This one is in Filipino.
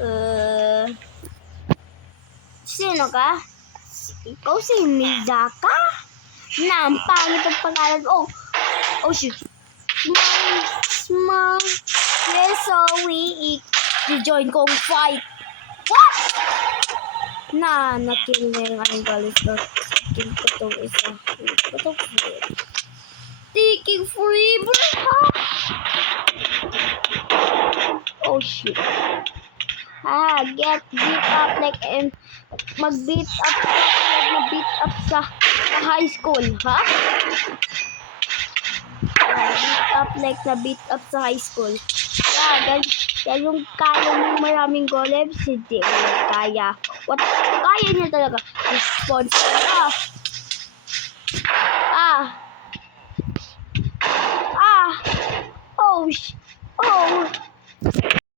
Uh, Sino ka? Ikaw si Mizaka? Na, ang pangit ang pangalan. Oh shoot. Small. Yes, so i-join kong fight. What? Nakill na yung anong galis to. Kill ko itong isa. Ito taking forever, ha? Oh shoot. Get beat up like mag-beat up sa high school, ha? Beat up sa high school. Yung kaya ng maraming golems, hindi mo kaya. What kaya niya talaga? Sponsor Oh.